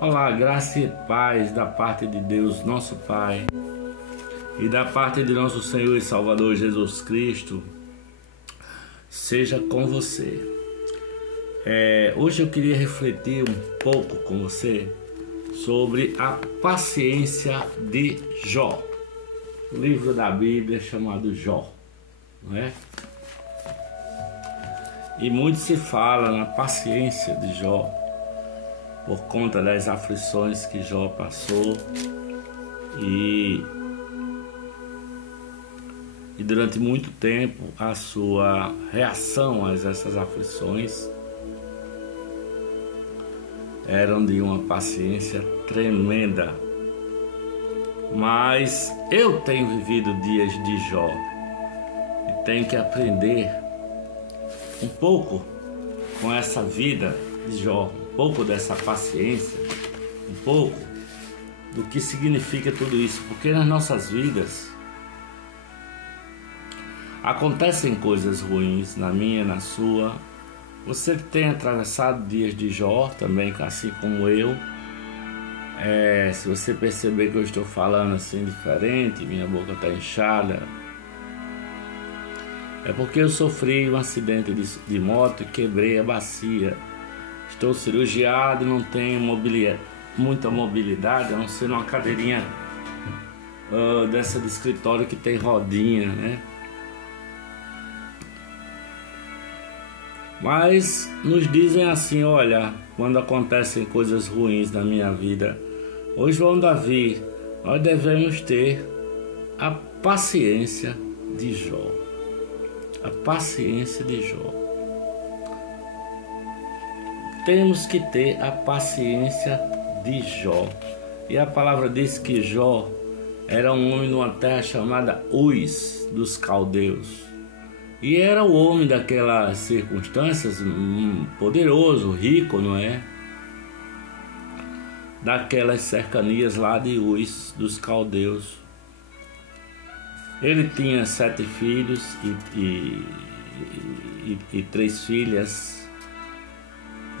Olá, graça e paz da parte de Deus, nosso Pai, e da parte de nosso Senhor e Salvador Jesus Cristo, seja com você. Hoje eu queria refletir um pouco com você sobre a paciência de Jó. O livro da Bíblia chamado Jó, não é? E muito se fala na paciência de Jó, por conta das aflições que Jó passou e durante muito tempo a sua reação a essas aflições eram de uma paciência tremenda. Mas eu tenho vivido dias de Jó e tenho que aprender um pouco com essa vida de Jó, um pouco dessa paciência, um pouco do que significa tudo isso, porque nas nossas vidas acontecem coisas ruins, na minha, na sua. Você tem atravessado dias de Jó também, assim como eu. Se você perceber que eu estou falando assim diferente, minha boca está inchada, é porque eu sofri um acidente de moto e quebrei a bacia. Estou cirurgiado, não tenho muita mobilidade, a não ser numa cadeirinha dessa de escritório que tem rodinha, né? Mas nos dizem assim, olha, quando acontecem coisas ruins na minha vida, ô João Davi, nós devemos ter a paciência de Jó. A paciência de Jó. Temos que ter a paciência de Jó. E a palavra diz que Jó era um homem numa terra chamada Uz dos caldeus. E era o homem daquelas circunstâncias, poderoso, rico, não é? Daquelas cercanias lá de Uz dos caldeus. Ele tinha 7 filhos e 3 filhas.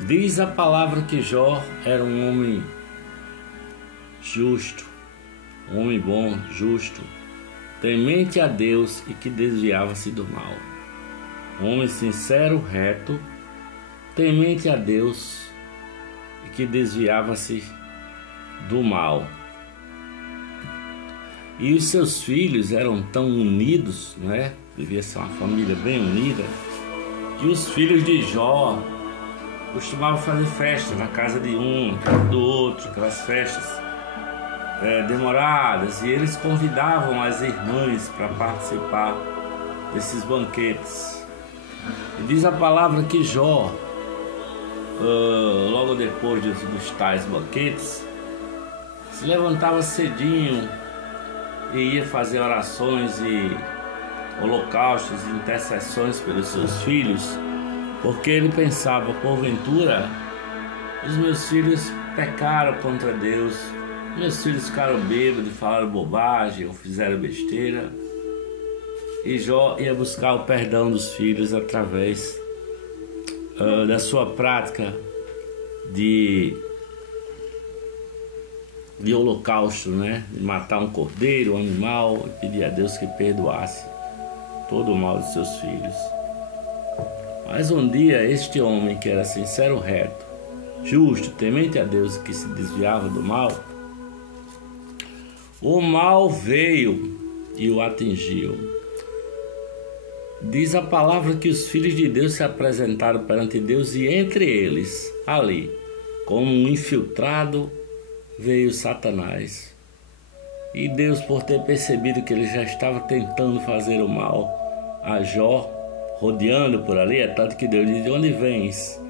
Diz a palavra que Jó era um homem justo, um homem bom, justo, temente a Deus e que desviava-se do mal. Um homem sincero, reto, temente a Deus e que desviava-se do mal. E os seus filhos eram tão unidos, não é? Devia ser uma família bem unida, que os filhos de Jó costumavam fazer festa na casa de um, na casa do outro, aquelas festas demoradas, e eles convidavam as irmãs para participar desses banquetes. E diz a palavra que Jó, logo depois dos tais banquetes, se levantava cedinho e ia fazer orações e holocaustos e intercessões pelos seus filhos, porque ele pensava, porventura, os meus filhos pecaram contra Deus, meus filhos ficaram bêbados, falaram bobagem ou fizeram besteira. E Jó ia buscar o perdão dos filhos através da sua prática de holocausto, né? De matar um cordeiro, um animal, e pedir a Deus que perdoasse todo o mal dos seus filhos. Mas um dia este homem, que era sincero, reto, justo, temente a Deus e que se desviava do mal, o mal veio e o atingiu. Diz a palavra que os filhos de Deus se apresentaram perante Deus e entre eles, ali, como um infiltrado, veio Satanás. E Deus, por ter percebido que ele já estava tentando fazer o mal a Jó, rodeando por ali, é tanto que Deus diz, de onde vens?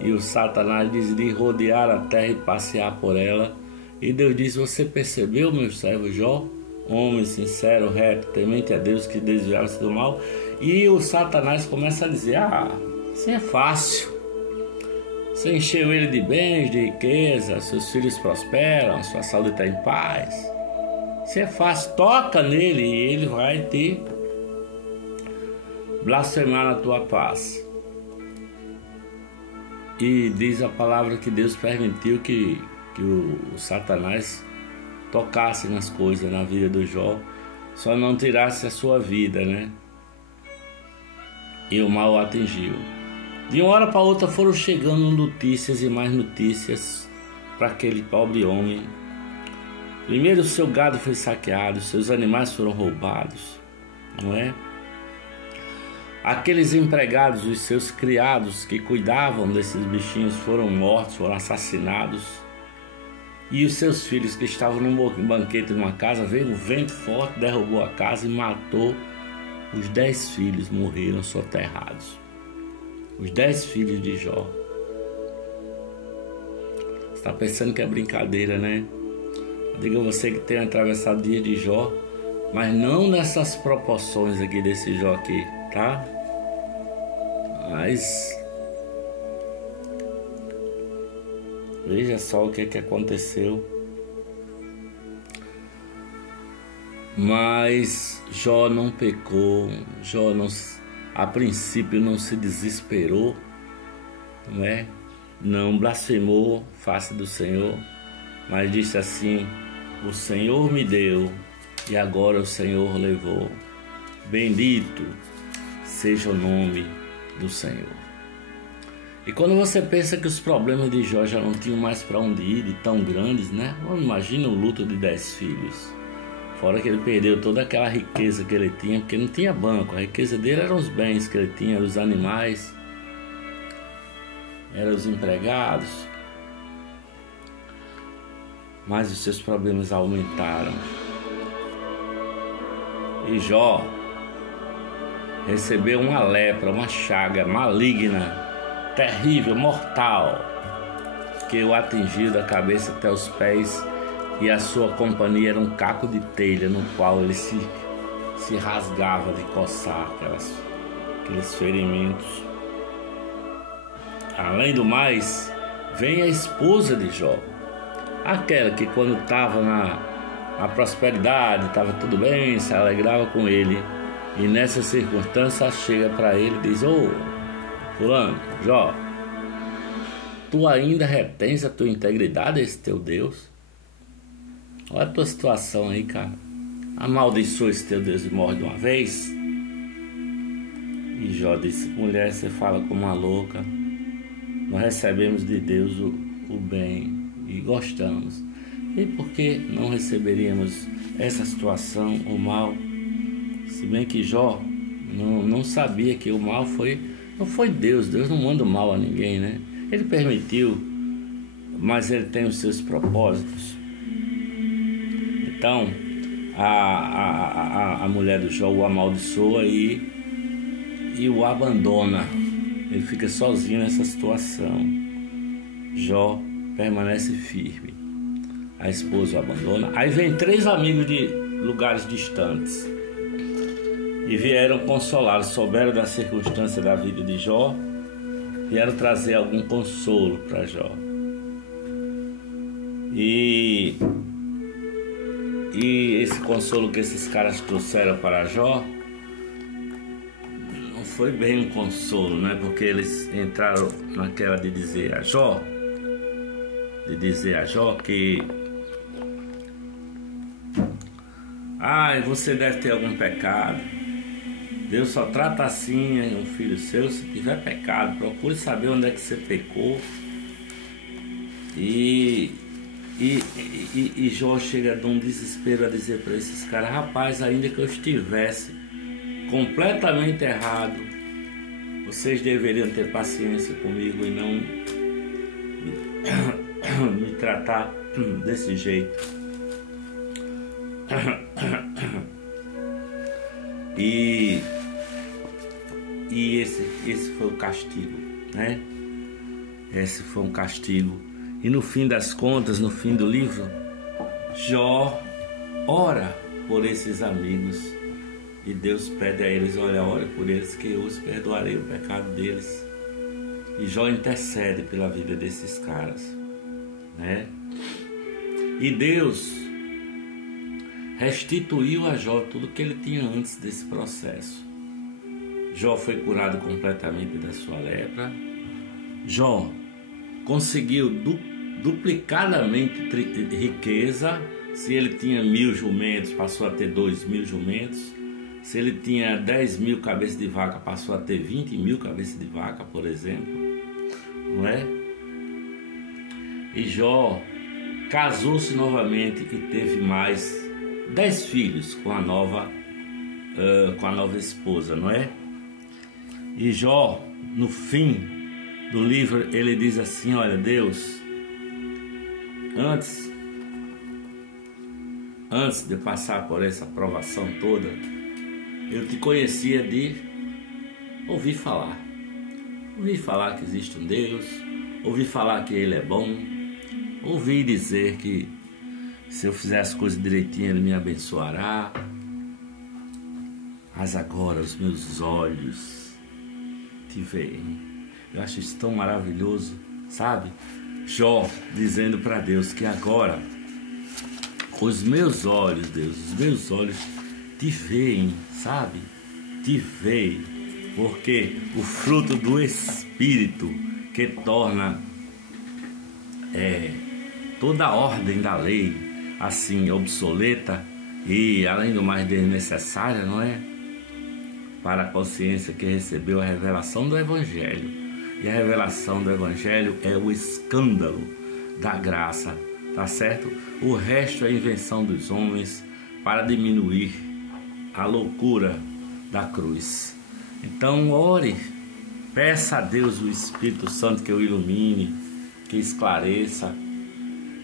E o Satanás diz, de rodear a terra e passear por ela. E Deus diz, você percebeu, meu servo Jó? Homem sincero, reto, temente a Deus, que desviava-se do mal. E o Satanás começa a dizer, isso é fácil. Você encheu ele de bens, de riqueza, seus filhos prosperam, sua saúde está em paz. Isso é fácil, toca nele e ele vai te blasfemar na tua paz. E diz a palavra que Deus permitiu que que o Satanás tocasse nas coisas, na vida do Jó, só não tirasse a sua vida, né? E o mal o atingiu. De uma hora para outra foram chegando notícias e mais notícias para aquele pobre homem. Primeiro, o seu gado foi saqueado, seus animais foram roubados, não é? Aqueles empregados, os seus criados que cuidavam desses bichinhos foram mortos, foram assassinados. E os seus filhos que estavam num banquete numa casa, veio um vento forte, derrubou a casa e matou os 10 filhos, morreram soterrados. Os 10 filhos de Jó. Você está pensando que é brincadeira, né? Diga você que tem atravessado o dia de Jó, mas não nessas proporções aqui desse Jó aqui, tá? Mas veja só o que aconteceu. Mas Jó não pecou, Jó não, a princípio não se desesperou, não é? Não blasfemou face do Senhor, mas disse assim: o Senhor me deu e agora o Senhor levou. Bendito seja o nome do Senhor. E quando você pensa que os problemas de Jó já não tinham mais para onde ir, de tão grandes, né? Imagina o luto de 10 filhos. Fora que ele perdeu toda aquela riqueza que ele tinha, porque não tinha banco. A riqueza dele eram os bens que ele tinha, eram os animais, eram os empregados. Mas os seus problemas aumentaram. E Jó recebeu uma lepra, uma chaga maligna, terrível, mortal, que o atingiu da cabeça até os pés, e a sua companhia era um caco de telha no qual ele se rasgava de coçar aqueles ferimentos. Além do mais, vem a esposa de Jó, aquela que quando estava na prosperidade, estava tudo bem, se alegrava com ele, e nessa circunstância chega para ele e diz: ô fulano, Jó, tu ainda retens a tua integridade a esse teu Deus? Olha a tua situação aí, cara. Amaldiçoa esse teu Deus e morre de uma vez. E Jó disse: mulher, você fala como uma louca. Nós recebemos de Deus o bem e gostamos. E por que não receberíamos essa situação, o mal? Se bem que Jó não sabia que o mal não foi Deus. Deus não manda o mal a ninguém, né? Ele permitiu, mas ele tem os seus propósitos. Então, a mulher do Jó o amaldiçoa e o abandona. Ele fica sozinho nessa situação. Jó permanece firme. A esposa o abandona. Aí vem 3 amigos de lugares distantes e vieram consolá-lo. Souberam da circunstância da vida de Jó, vieram trazer algum consolo para Jó. E esse consolo que esses caras trouxeram para Jó não foi bem um consolo, né? Porque eles entraram naquela de dizer a Jó que você deve ter algum pecado. Deus só trata assim um filho seu se tiver pecado. Procure saber onde é que você pecou. E Jó chega de um desespero a dizer para esses caras: rapaz, ainda que eu estivesse completamente errado, vocês deveriam ter paciência comigo e não me tratar desse jeito. E esse foi o castigo, né? Esse foi um castigo. E no fim das contas, no fim do livro, Jó ora por esses amigos. E Deus pede a eles: olha, ora por eles que eu os perdoarei o pecado deles. E Jó intercede pela vida desses caras, né? E Deus restituiu a Jó tudo que ele tinha antes desse processo. Jó foi curado completamente da sua lepra. Jó conseguiu duplicadamente riqueza. Se ele tinha 1.000 jumentos, passou a ter 2.000 jumentos. Se ele tinha 10.000 cabeças de vaca, passou a ter 20.000 cabeças de vaca, por exemplo, não é? E Jó casou-se novamente e teve mais 10 filhos com a nova esposa, não é? E Jó, no fim do livro, ele diz assim: olha, Deus, antes de passar por essa provação toda, eu te conhecia de ouvir falar que existe um Deus, ouvir falar que Ele é bom, ouvi dizer que se eu fizer as coisas direitinho Ele me abençoará. Mas agora os meus olhos te veem. Eu acho isso tão maravilhoso, sabe? Jó dizendo para Deus que agora os meus olhos, Deus, os meus olhos te veem, sabe? Te veem, porque o fruto do Espírito que torna toda a ordem da lei assim obsoleta e além do mais desnecessária, não é? Para a consciência que recebeu a revelação do Evangelho. E a revelação do Evangelho é o escândalo da graça, tá certo? O resto é invenção dos homens para diminuir a loucura da cruz. Então ore, peça a Deus o Espírito Santo que o ilumine, que esclareça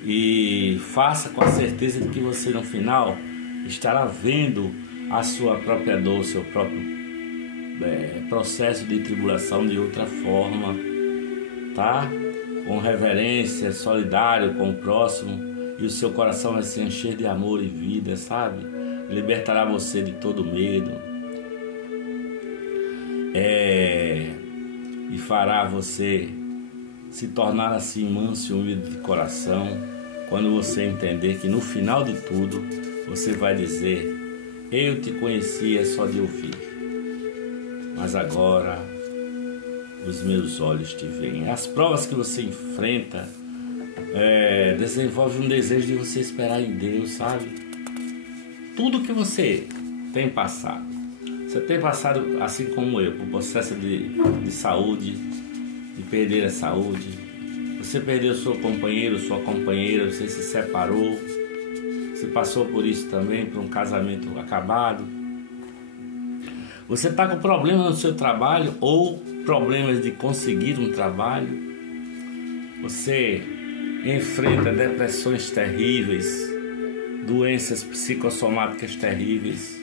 e faça com a certeza de que você no final estará vendo a sua própria dor, o seu próprio processo de tribulação de outra forma, tá? Com reverência, solidário com o próximo, e o seu coração vai se encher de amor e vida, sabe? Libertará você de todo medo, e fará você se tornar assim manso e humilde de coração, quando você entender que no final de tudo você vai dizer: eu te conhecia só de ouvir, mas agora os meus olhos te veem. As provas que você enfrenta desenvolve um desejo de você esperar em Deus, sabe? Tudo que você tem passado, você tem passado assim como eu, por processo de saúde, de perder a saúde. Você perdeu seu companheiro, sua companheira, você se separou, você passou por isso também, por um casamento acabado. Você está com problemas no seu trabalho ou problemas de conseguir um trabalho. Você enfrenta depressões terríveis, doenças psicossomáticas terríveis,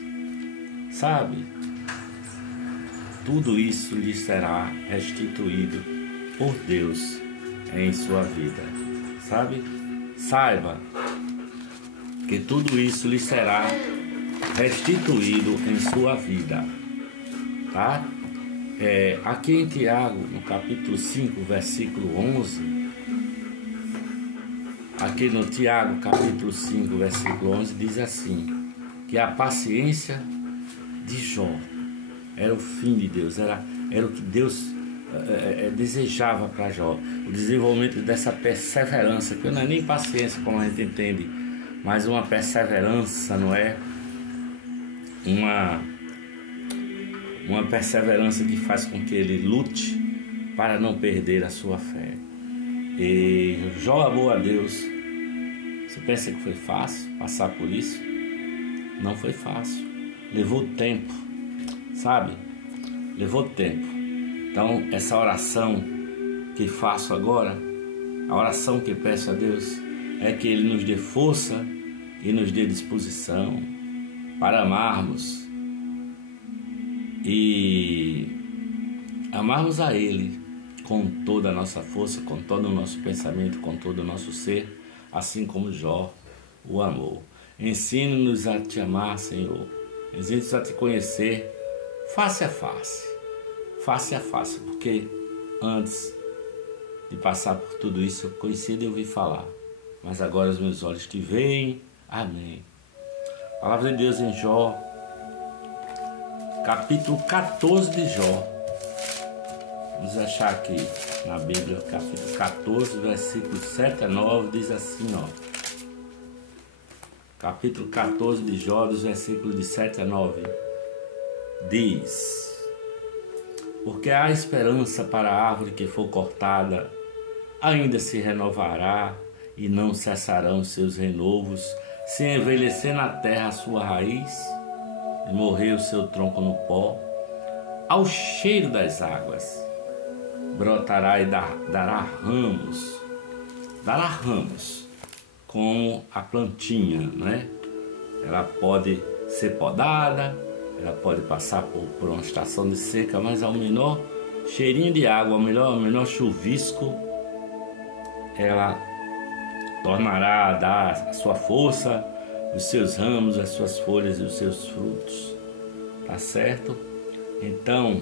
sabe? Tudo isso lhe será restituído por Deus em sua vida, sabe? Saiba que tudo isso lhe será restituído em sua vida, tá? Aqui em Tiago, no capítulo 5, versículo 11, aqui no Tiago, capítulo 5, versículo 11, diz assim, que a paciência de Jó era o fim de Deus, era o que Deus desejava para Jó, o desenvolvimento dessa perseverança, que não é nem paciência como a gente entende, mas uma perseverança, não é? Uma perseverança que faz com que ele lute para não perder a sua fé. E Jó amou a Deus. Você pensa que foi fácil passar por isso? Não foi fácil. Levou tempo, sabe? Levou tempo. Então, essa oração que faço agora, a oração que peço a Deus, é que Ele nos dê força e nos dê disposição para amarmos e amarmos a Ele com toda a nossa força, com todo o nosso pensamento, com todo o nosso ser, assim como Jó o amou. Ensina-nos a te amar, Senhor. Ensina-nos a te conhecer face a face, porque antes de passar por tudo isso eu conhecia e ouvi falar, mas agora os meus olhos te veem. Amém. Palavra de Deus em Jó, capítulo 14 de Jó, Vamos achar aqui na Bíblia, capítulo 14, versículos 7 a 9, diz assim, ó. Capítulo 14 de Jó, dos versículos de 7 a 9, diz: porque há esperança para a árvore que for cortada, ainda se renovará e não cessarão os seus renovos, se envelhecer na terra a sua raiz e morrer o seu tronco no pó, ao cheiro das águas brotará e dará ramos como a plantinha, né? Ela pode ser podada, ela pode passar por uma estação de seca, mas ao menor cheirinho de água, ao menor chuvisco, ela tornará a dar a sua força, os seus ramos, as suas folhas e os seus frutos. Tá certo? Então,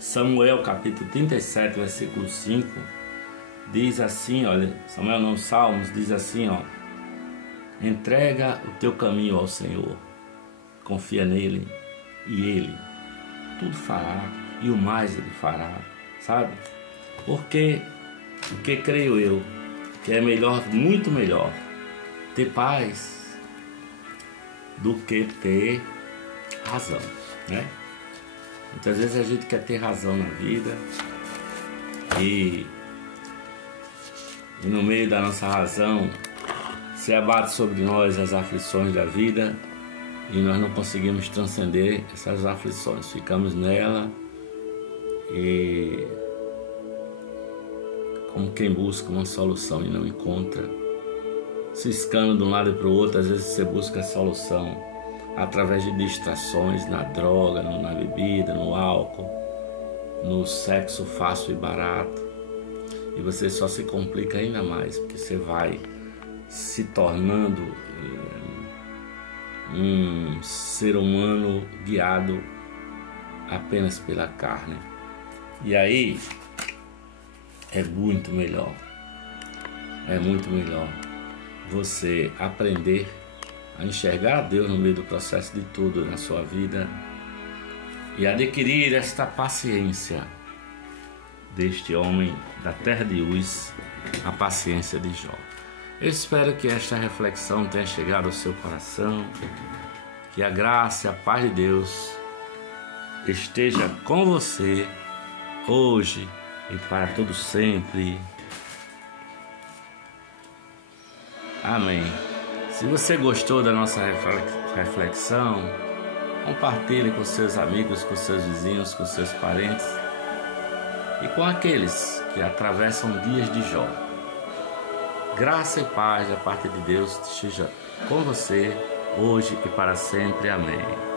Samuel capítulo 37, versículo 5, diz assim, olha, Samuel não, Salmos, diz assim, ó: entrega o teu caminho ao Senhor, confia nele e ele tudo fará e o mais ele fará, sabe? Porque creio eu que é melhor, muito melhor ter paz do que ter razão, né? Muitas vezes a gente quer ter razão na vida e no meio da nossa razão se abate sobre nós as aflições da vida e nós não conseguimos transcender essas aflições, ficamos nela e como quem busca uma solução e não encontra, ciscando de um lado e para o outro. Às vezes você busca a solução através de distrações, na droga, na bebida, no álcool, no sexo fácil e barato, e você só se complica ainda mais, porque você vai se tornando um ser humano guiado apenas pela carne. E aí é muito melhor você aprender a enxergar a Deus no meio do processo de tudo na sua vida e adquirir esta paciência deste homem da terra de Uz, a paciência de Jó. Eu espero que esta reflexão tenha chegado ao seu coração, que a graça e a paz de Deus esteja com você hoje e para todo sempre. Amém. Se você gostou da nossa reflexão, compartilhe com seus amigos, com seus vizinhos, com seus parentes e com aqueles que atravessam dias de Jó. Graça e paz da parte de Deus esteja com você hoje e para sempre. Amém.